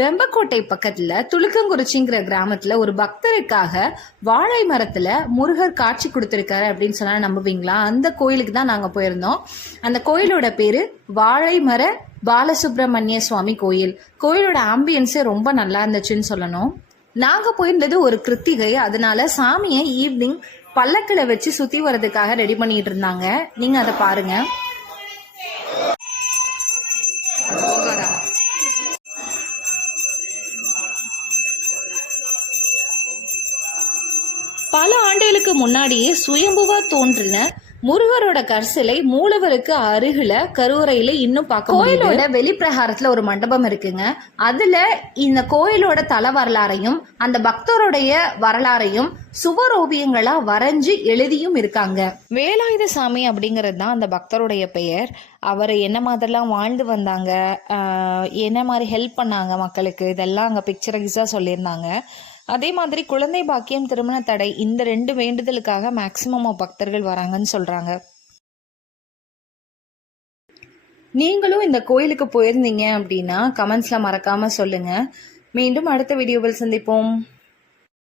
வெம்பக்கோட்டை பக்கத்துல துளுக்கங்குறிச்சிங்கிற கிராமத்துல ஒரு பக்தருக்காக வாழை மரத்துல முருகர் காட்சி கொடுத்திருக்காரு அப்படின்னு சொன்னா நம்புவீங்களா? அந்த கோயிலுக்கு தான் நாங்க போயிருந்தோம். அந்த கோயிலோட பேரு வாழை மர பாலசுப்ரமணிய சுவாமி கோயில். கோயிலோட ஆம்பியன்ஸே ரொம்ப நல்லா இருந்துச்சுன்னு சொல்லணும். நாங்க போயிருந்தது ஒரு கிருத்திகை, அதனால சாமியை ஈவினிங் பல்லக்கில வச்சு சுத்தி வர்றதுக்காக ரெடி பண்ணிட்டு இருந்தாங்க. நீங்க அதை பாருங்க. பல ஆண்டுகளுக்கு முன்னாடியே சுயம்புவா தோன்றின முருகரோட கற்சிலை மூலவருக்கு அருகில கருவறையில இன்னும் பார்க்க கோயிலோட வெளிப்பிரகாரத்துல ஒரு மண்டபம் இருக்குங்க. அதுல இந்த கோயிலோட தல வரலாறையும் அந்த பக்தருடைய வரலாறையும் சுவர் ஓவியங்களா வரைஞ்சு எழுதியும் இருக்காங்க. வேலாயுத சாமி அப்படிங்கிறது தான் அந்த பக்தருடைய பெயர். அவர் என்ன மாதிரிலாம் வாழ்ந்து வந்தாங்க, என்ன மாதிரி ஹெல்ப் பண்ணாங்க மக்களுக்கு, இதெல்லாம் அங்கே பிக்சரைஸாக சொல்லியிருந்தாங்க. அதே மாதிரி குழந்தை பாக்கியம், திருமண தடை, இந்த 2 வேண்டுதலுக்காக மேக்சிமம் பக்தர்கள் வராங்கன்னு சொல்றாங்க. நீங்களும் இந்த கோயிலுக்கு போயிருந்தீங்க அப்படின்னா கமெண்ட்ஸ்ல மறக்காம சொல்லுங்க. மீண்டும் அடுத்த வீடியோவில் சந்திப்போம்.